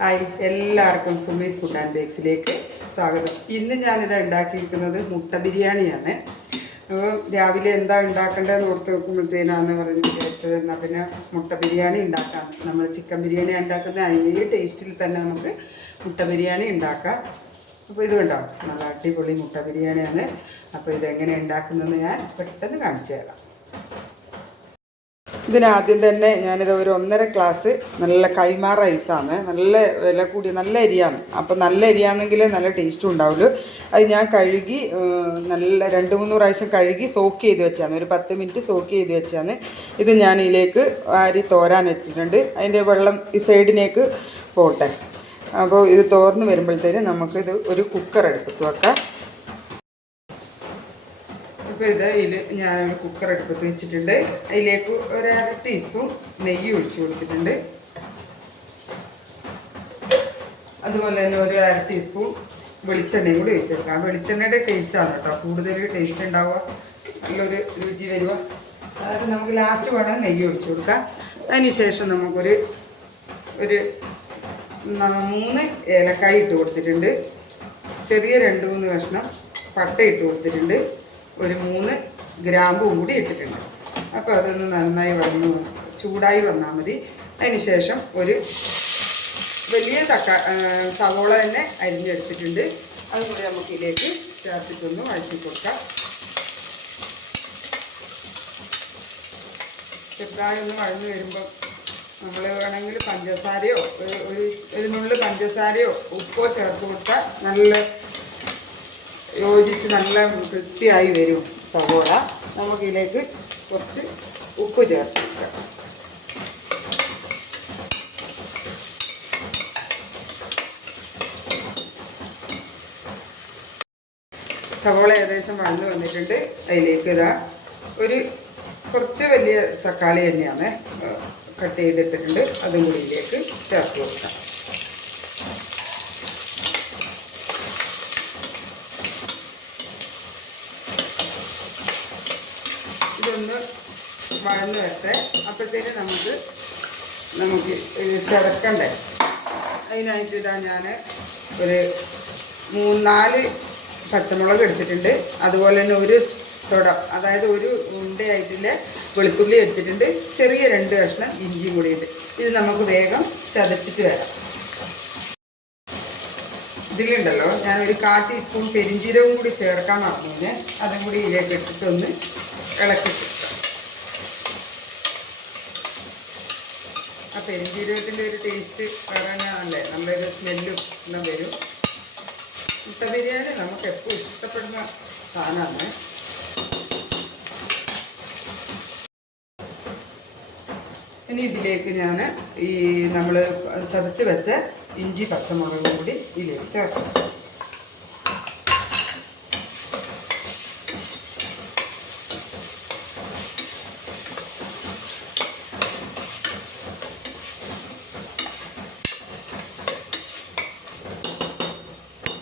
Hi, എല്ലാവർക്കും Sumi's food and ബേക്സിലേക്ക് സ്വാഗതം. ഇന്ന് ഞാനിത് ഉണ്ടാക്കിയിരിക്കുന്നത് മുട്ട ബിരിയാണിയാണ്. രാവിലെ എന്താ ഉണ്ടാക്കേണ്ടതെന്ന് ഓർത്ത് വെക്കുമ്പോഴത്തേനാന്ന് പറഞ്ഞ് വിചാരിച്ചത്. എന്നാൽ പിന്നെ മുട്ട ബിരിയാണി ഉണ്ടാക്കാം. നമ്മൾ ചിക്കൻ ബിരിയാണി ഉണ്ടാക്കുന്ന അതേ ടേസ്റ്റിൽ തന്നെ നമുക്ക് മുട്ട ബിരിയാണി ഉണ്ടാക്കാം. അപ്പോൾ ഇത് കണ്ടോ, നല്ല അടിപൊളി മുട്ട ബിരിയാണിയാണ്. അപ്പോൾ ഇതെങ്ങനെ ഉണ്ടാക്കുന്നതെന്ന് ഞാൻ പെട്ടെന്ന് കാണിച്ചു തരാം. ഇതിനാദ്യം തന്നെ ഞാനിത് ഒരു 1.5 ഗ്ലാസ് നല്ല കൈമാ റൈസാണ്. നല്ല വില കൂടി നല്ല അരിയാണ്. അപ്പോൾ നല്ല അരിയാണെങ്കിൽ നല്ല ടേസ്റ്റും ഉണ്ടാവുള്ളൂ. അത് ഞാൻ കഴുകി നല്ല 2-3 പ്രാവശ്യം കഴുകി സോക്ക് ചെയ്ത് വെച്ചാണ്. ഒരു 10 മിനിറ്റ് സോക്ക് ചെയ്ത് വെച്ചാണ്. ഇത് ഞാൻ ഇതിലേക്ക് അരി തോരാൻ വെച്ചിട്ടുണ്ട്. അതിൻ്റെ വെള്ളം ഈ സൈഡിലേക്ക് പോട്ടെ. അപ്പോൾ ഇത് തോർന്ന് വരുമ്പോഴത്തേന് നമുക്കിത് ഒരു കുക്കർ എടുത്ത് വെക്കാം. ഇപ്പോൾ ഇതിൽ ഞാനൊരു കുക്കർ അടുപ്പത്ത് വെച്ചിട്ടുണ്ട്. അതിലേക്ക് 1/2 ടീസ്പൂൺ നെയ്യ് ഒഴിച്ചു കൊടുത്തിട്ടുണ്ട്. അതുപോലെ തന്നെ 1/2 ടീസ്പൂൺ വെളിച്ചെണ്ണയും കൂടി ഒഴിച്ചെടുക്കാം. വെളിച്ചെണ്ണയുടെ ടേസ്റ്റാണ് കേട്ടോ കൂടുതൽ ടേസ്റ്റ് ഉണ്ടാവുക, നല്ലൊരു രുചി വരിക. അതായത് നമുക്ക് ലാസ്റ്റ് വേണം നെയ്യ് ഒഴിച്ചു കൊടുക്കാം. അതിന് ശേഷം നമുക്കൊരു 3 ഏലക്കായ ഇട്ട് കൊടുത്തിട്ടുണ്ട്. ചെറിയ 2-3 കഷ്ണം പട്ട ഇട്ട് കൊടുത്തിട്ടുണ്ട്. ഒരു 3 ഗ്രാമ്പും കൂടി ഇട്ടിട്ടുണ്ട്. അപ്പോൾ അതൊന്ന് നന്നായി ചൂടായി വന്നാൽ മതി. അതിന് ശേഷം ഒരു വലിയ സവോള തന്നെ അരിഞ്ഞെടുത്തിട്ടുണ്ട്. അതുകൂടി നമുക്ക് ഇതിലേക്ക് ചേർത്തിട്ടൊന്ന് വഴറ്റി കൊടുക്കാം. ചെറുതായി ഒന്ന് വഴഞ്ഞു വരുമ്പം നമ്മൾ വേണമെങ്കിൽ പഞ്ചസാരയോ ഒരു നുള്ളു പഞ്ചസാരയോ ഉപ്പോ ചേർത്ത് കൊടുത്താൽ നല്ല യോജിച്ച് നല്ല ക്രിസ്പിയായി വരും സവോള. നമുക്കിതിലേക്ക് കുറച്ച് ഉപ്പ് ചേർത്ത് കൊടുക്കാം. സവോള ഏകദേശം വഴന്നു വന്നിട്ടുണ്ട്. അതിലേക്ക് കുറച്ച് വലിയ തക്കാളി തന്നെയാണ് കട്ട് ചെയ്തിട്ടിട്ടുണ്ട്. അതും കൂടി ഇതിലേക്ക് ചേർത്ത് കൊടുക്കാം. ഇതൊന്ന് വഴന്ന് വരട്ടെ. അപ്പോഴത്തേന് നമുക്ക് ചേർക്കണ്ടേ. അതിനായിട്ട് ഞാൻ ഒരു 3-4 പച്ചമുളക് എടുത്തിട്ടുണ്ട്. അതുപോലെ തന്നെ ഒരു അതായത് ഒരു ഉണ്ടയായിട്ടുള്ള വെളുത്തുള്ളി എടുത്തിട്ടുണ്ട്. ചെറിയ 2 കഷ്ണം ഇഞ്ചിയും കൂടി ഉണ്ട്. ഇത് നമുക്ക് വേഗം ചതച്ചിട്ട് വരാം. ഇതിലുണ്ടല്ലോ ഞാനൊരു 1/4 ടീസ്പൂൺ പെരിഞ്ജീരകവും കൂടി ചേർക്കാൻ മറന്നു. അതും കൂടി ഇതിലേക്ക് ഇട്ടിട്ടൊന്ന് ഇളക്കി കൊടുക്കാം. ആ പെരിഞ്ജീരകത്തിൻ്റെ ഒരു ടേസ്റ്റ് പറയാനല്ലേ, നല്ലൊരു സ്മെല്ലും എല്ലാം വരും. മുട്ട ബിരിയാണി നമുക്ക് എപ്പോഴും ഇഷ്ടപ്പെടുന്ന സാധനമാണ്. ഇനി ഇതിലേക്ക് ഞാൻ നമ്മൾ ചതച്ച് വെച്ച ഇഞ്ചി പച്ചമുളകും കൂടി ഇതിലേക്ക് ചേർക്കാം.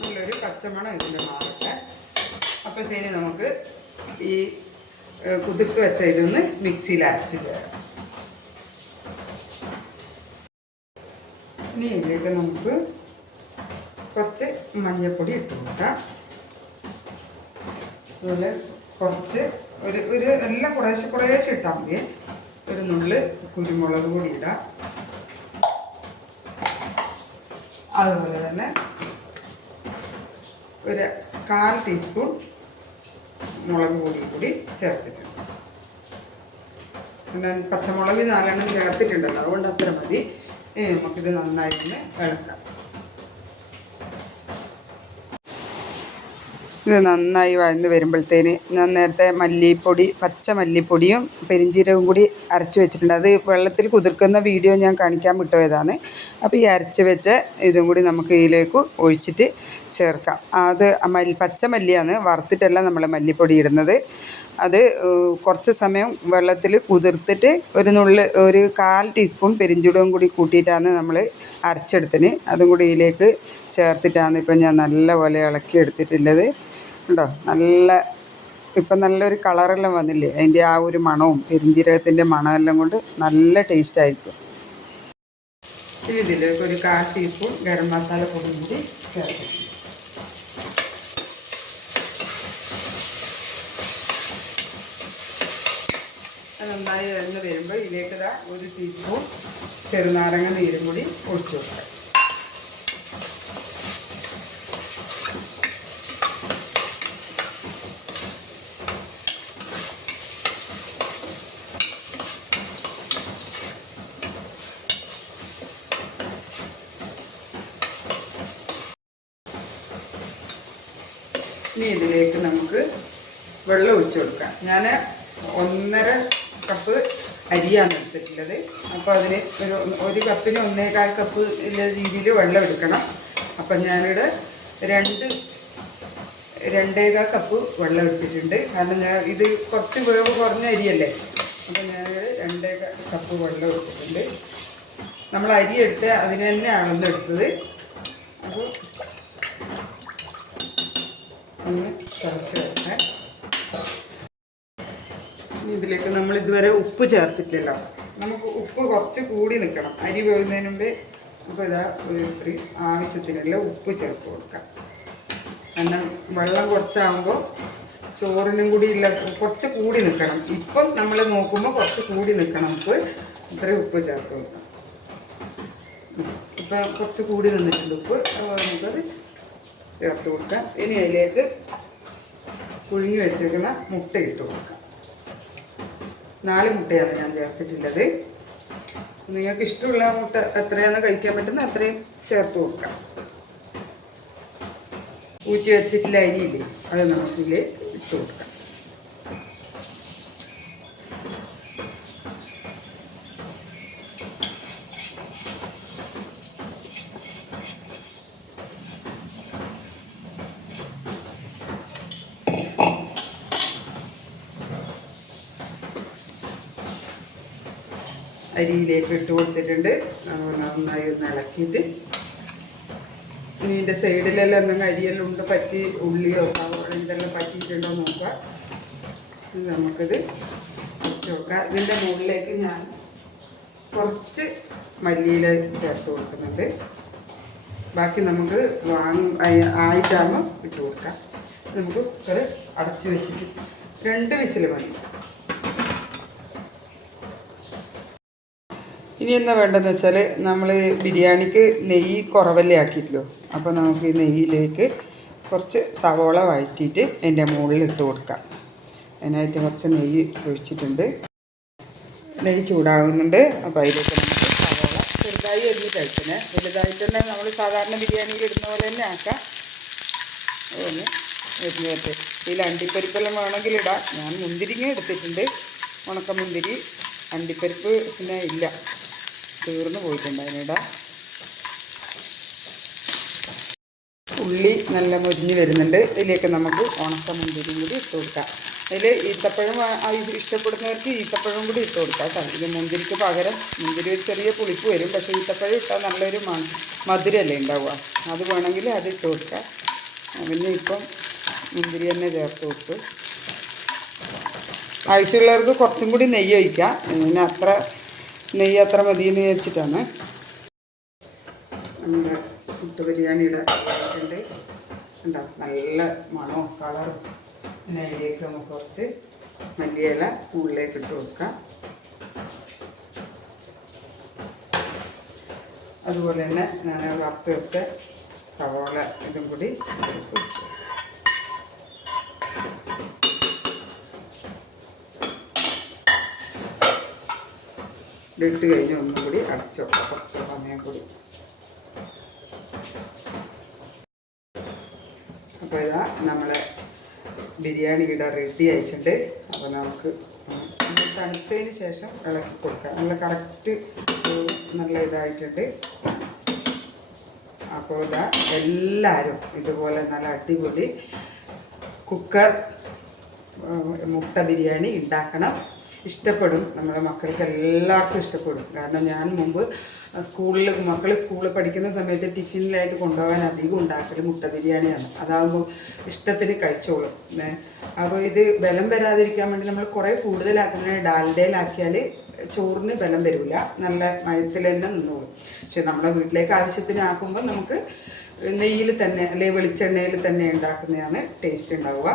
നല്ലൊരു പച്ചമണം ഇതിൻ്റെ മാറട്ടെ. അപ്പോഴത്തേന് നമുക്ക് ഈ കുതിർത്ത് വെച്ച ഇതൊന്ന് മിക്സിയിൽ അരച്ച് ചേർക്കാം. ഇനി ഇതിലേക്ക് നമുക്ക് കുറച്ച് മഞ്ഞൾപ്പൊടി ഇട്ട് കൊടുക്കാം. അതുപോലെ കുറച്ച് എല്ലാം കുറേശ്ശെ ഇട്ടാൽ മതി. ഒരു നുള്ള് കുരുമുളക് പൊടി ഇടാം. അതുപോലെ തന്നെ ഒരു 1/4 ടീസ്പൂൺ മുളക് പൊടി കൂടി ചേർത്തിട്ടുണ്ട്. പിന്നെ പച്ചമുളക് 4 ചേർത്തിട്ടുണ്ടല്ലോ, അതുകൊണ്ട് അത്ര മതി. നമുക്കിത് നന്നായിട്ട് ഇളക്കാം. ഇത് നന്നായി വഴന്ന് വരുമ്പോഴത്തേന് ഞാൻ നേരത്തെ പച്ച മല്ലിപ്പൊടിയും പെരിഞ്ജീരകവും കൂടി അരച്ച് വെച്ചിട്ടുണ്ട്. അത് വെള്ളത്തിൽ കുതിർക്കുന്ന വീഡിയോ ഞാൻ കാണിക്കാൻ വിട്ടുപോയതാണ്. അപ്പോൾ ഈ അരച്ച് വെച്ച ഇതും കൂടി നമുക്ക് ഇതിലേക്ക് ഒഴിച്ചിട്ട് ചേർക്കാം. അത് പച്ച മല്ലിയാണ്, വറുത്തിട്ടല്ല നമ്മൾ മല്ലിപ്പൊടി ഇടുന്നത്. അത് കുറച്ച് സമയം വെള്ളത്തിൽ കുതിർത്തിട്ട് ഒരു 1/4 ടീസ്പൂൺ പെരിഞ്ജീരകവും കൂടി കൂട്ടിയിട്ടാണ് നമ്മൾ അരച്ചെടുത്തിന്. അതും കൂടി ഇതിലേക്ക് ചേർത്തിട്ടാണ് ഇപ്പം ഞാൻ നല്ലപോലെ ഇളക്കി എടുത്തിട്ടുള്ളത്. ഉണ്ടോ, ഇപ്പം നല്ലൊരു കളറെല്ലാം വന്നില്ലേ. അതിൻ്റെ ആ ഒരു മണവും പെരിഞ്ജീരകത്തിൻ്റെ മണമെല്ലാം കൊണ്ട് നല്ല ടേസ്റ്റായിരിക്കും. ഇനി ഇതിലേക്ക് ഒരു 1/4 ടീസ്പൂൺ ഗരം മസാല പൊടി കൂടി ചേർക്കും. നന്നായി ഇഴന്ന് വരുമ്പോൾ ഇതിലേക്ക് 1 ടീസ്പൂൺ ചെറുനാരങ്ങ നീരും കൂടി ഒഴിച്ചു കൊടുക്കാം. ഇനി ഇതിലേക്ക് നമുക്ക് വെള്ളം ഒഴിച്ചു കൊടുക്കാം. ഞാൻ 1.5 കപ്പ് അരിയാണ് എടുത്തിട്ടുള്ളത്. അപ്പോൾ അതിന് ഒരു കപ്പിന് 1.25 കപ്പ് ഉള്ള രീതിയിൽ വെള്ളം എടുക്കണം. അപ്പം ഞാനിവിടെ 2.25 കപ്പ് വെള്ളം എടുത്തിട്ടുണ്ട്. കാരണം ഇത് കുറച്ച് വേവ് കുറഞ്ഞ അരിയല്ലേ. അപ്പം ഞാനിവിടെ 2.25 കപ്പ് വെള്ളം എടുത്തിട്ടുണ്ട്. നമ്മൾ അരി എടുത്ത് അതിന് തന്നെ അളന്നെടുത്തത്. അപ്പോൾ ഒന്ന് തിളച്ച് വെക്കാം. ഇതിലേക്ക് നമ്മൾ ഇതുവരെ ഉപ്പ് ചേർത്തിട്ടില്ലല്ലോ. നമുക്ക് ഉപ്പ് കുറച്ച് കൂടി നിൽക്കണം. അരി വേവുന്നതിന് മുമ്പേ അപ്പോൾ ഒരു ആവശ്യത്തിനുള്ള ഉപ്പ് ചേർത്ത് കൊടുക്കാം. കാരണം വെള്ളം കുറച്ചാകുമ്പോൾ ചോറിനും കൂടി ഇല്ല, കുറച്ച് കൂടി നിൽക്കണം. ഇപ്പം നമ്മൾ നോക്കുമ്പോൾ കുറച്ച് കൂടി നിൽക്കണം ഉപ്പ്. ഇത്രയും ഉപ്പ് ചേർത്ത് കൊടുക്കാം. ഇപ്പം കുറച്ച് കൂടി നിന്നിട്ടുണ്ട് ഉപ്പ്. അതുപോലെ നമുക്കത് ചേർത്ത് കൊടുക്കാം. ഇനി അതിലേക്ക് പുഴുങ്ങി വെച്ചേക്കുന്ന മുട്ട ഇട്ട് കൊടുക്കാം. 4 മുട്ടയാണ് ഞാൻ ചേർത്തിട്ടുള്ളത്. നിങ്ങൾക്ക് ഇഷ്ടമുള്ള മുട്ട എത്രയാണ് കഴിക്കാൻ പറ്റുന്നത് അത്രയും ചേർത്ത് കൊടുക്കാം. ഊറ്റി വെച്ചിട്ടുള്ള അരിയില്ലേ, അത് നമുക്കില്ലേ ഇട്ട് കൊടുക്കാം. അരിയിലേക്ക് ഇട്ട് കൊടുത്തിട്ടുണ്ട്. നന്നായി ഒന്ന് ഇളക്കിയിട്ട് ഇനി ഇതിൻ്റെ സൈഡിലെല്ലാം എന്തെങ്കിലും അരിയെല്ലാം ഉണ്ട് പറ്റി ഉള്ളിയോ സവോള ഇതെല്ലാം പറ്റിയിട്ടുണ്ടോ നോക്കാം. നമുക്കിത് വെച്ച് നോക്കാം. ഇതിൻ്റെ മുകളിലേക്ക് ഞാൻ കുറച്ച് മല്ലിയില ചേർത്ത് കൊടുക്കുന്നുണ്ട്. ബാക്കി നമുക്ക് ആയിട്ടാകുമ്പോൾ ഇട്ട് കൊടുക്കാം. നമുക്ക് കുക്കർ അടച്ച് വെച്ചിട്ട് 2 വിസിൽ മതി. ഇനി എന്താ വേണ്ടതെന്ന് വെച്ചാൽ നമ്മൾ ബിരിയാണിക്ക് നെയ്യ് കുറവല്ലേ ആക്കിയിട്ടല്ലോ. അപ്പോൾ നമുക്ക് ഈ നെയ്യിലേക്ക് കുറച്ച് സവോള വഴറ്റിയിട്ട് അതിൻ്റെ മുകളിൽ ഇട്ട് കൊടുക്കാം. അതിനായിട്ട് കുറച്ച് നെയ്യ് ഒഴിച്ചിട്ടുണ്ട്. നെയ്യ് ചൂടാകുന്നുണ്ട്. അപ്പോൾ അതിലേക്ക് നമുക്ക് സവോള ചെറുതായി അരിഞ്ഞിട്ട് അയക്കണേ. വലുതായിട്ട് തന്നെ നമ്മൾ സാധാരണ ബിരിയാണിയിൽ ഇടുന്ന പോലെ തന്നെ ആക്കാം. അതൊന്ന് അരിഞ്ഞിട്ട് ഇതിൽ അണ്ടിപ്പരിപ്പെല്ലാം വേണമെങ്കിൽ ഇടാം. ഞാൻ മുന്തിരിങ്ങ എടുത്തിട്ടുണ്ട്. ഉണക്കമുന്തിരി. അണ്ടിപ്പരിപ്പ് പിന്നെ ഇല്ല, തീർന്നു പോയിട്ടുണ്ട്. അതിനിടാം. ഉള്ളി നല്ല മുരിഞ്ഞ് വരുന്നുണ്ട്. ഇതിലേക്ക് നമുക്ക് ഉണക്കമുന്തിരിയും കൂടി ഇട്ട് കൊടുക്കാം. അതിൽ ഈത്തപ്പഴം ഇഷ്ടപ്പെടുന്നവർക്ക് ഈത്തപ്പഴം കൂടി ഇട്ട് കൊടുക്കാം കേട്ടോ. ഇത് മുന്തിരിക്ക് പകരം മുന്തിരി ഒരു ചെറിയ പുളിപ്പ് വരും. പക്ഷേ ഈത്തപ്പഴം ഇട്ടാൽ നല്ലൊരു മധുരമല്ലേ ഉണ്ടാവുക. അത് വേണമെങ്കിൽ അത് ഇട്ട് കൊടുക്കാം. പിന്നെ ഇപ്പം മുന്തിരി തന്നെ ചേർത്ത് കൊടുത്തു. ആവശ്യമുള്ളവർക്ക് കുറച്ചും കൂടി നെയ്യ് ഒഴിക്കാം. പിന്നെ നെയ്യ് അത്ര മതിയെന്ന് വിചാരിച്ചിട്ടാണ്. നമ്മുടെ മുട്ട ബിരിയാണിയുടെ ആയിട്ടുണ്ട്. ഉണ്ടാവും നല്ല മണവും കളറും. പിന്നെ അതിലേക്ക് നമുക്ക് കുറച്ച് മല്ലിയില മുകളിലേക്ക് ഇട്ട് കൊടുക്കാം. അതുപോലെ തന്നെ ഞാൻ വറുത്ത് വെച്ച സവോള ഇതും കൂടി ഇട്ട് കഴിഞ്ഞ് ഒന്നും കൂടി അടച്ചു വെക്കാം. കുറച്ച് സമയം കൂടി. അപ്പോൾ ഇതാ നമ്മളെ ബിരിയാണി ഇവിടെ റെഡി ആയിട്ടുണ്ട്. അപ്പോൾ നമുക്ക് തണുത്തതിന് ശേഷം ഇളക്കി കൊടുക്കാം. നല്ല കറക്റ്റ് നല്ല ഇതായിട്ടുണ്ട്. അപ്പോൾ ഇതാ എല്ലാവരും ഇതുപോലെ നല്ല അടിപൊളി കുക്കർ മുട്ട ബിരിയാണി ഉണ്ടാക്കണം. ഇഷ്ടപ്പെടും. നമ്മുടെ മക്കൾക്ക് എല്ലാവർക്കും ഇഷ്ടപ്പെടും. കാരണം ഞാൻ മുമ്പ് മക്കൾ സ്കൂളിൽ പഠിക്കുന്ന സമയത്ത് ടിഫിനിലായിട്ട് കൊണ്ടുപോകാൻ അധികം ഉണ്ടാക്കൽ മുട്ട ബിരിയാണിയാണ്. അതാകുമ്പോൾ ഇഷ്ടത്തിന് കഴിച്ചോളും. അപ്പോൾ ഇത് ബലം വരാതിരിക്കാൻ വേണ്ടി നമ്മൾ കുറേ കൂടുതലാക്കുന്നത് ഡാൽഡയിലാക്കിയാൽ ചോറിന് ബലം വരില്ല, നല്ല മയത്തിൽ തന്നെ നിന്നോളും. പക്ഷെ നമ്മുടെ വീട്ടിലേക്ക് ആവശ്യത്തിന് ആക്കുമ്പോൾ നമുക്ക് നെയ്യിൽ തന്നെ അല്ലെങ്കിൽ വെളിച്ചെണ്ണയിൽ തന്നെ ഉണ്ടാക്കുന്നതാണ് ടേസ്റ്റ് ഉണ്ടാവുക.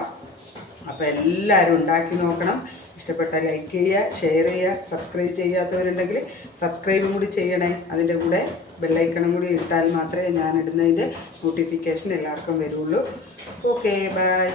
അപ്പോൾ എല്ലാവരും ഉണ്ടാക്കി നോക്കണം. ഇഷ്ടപ്പെട്ടാൽ ലൈക്ക് ചെയ്യുക, ഷെയർ ചെയ്യുക, സബ്സ്ക്രൈബ് ചെയ്യാത്തവരുണ്ടെങ്കിൽ സബ്സ്ക്രൈബും കൂടി ചെയ്യണേ. അതിൻ്റെ കൂടെ ബെല്ലൈക്കണും കൂടി ഇട്ടാൽ മാത്രമേ ഞാൻ ഇടുന്നതിൻ്റെ നോട്ടിഫിക്കേഷൻ എല്ലാവർക്കും വരുള്ളൂ. Okay, by.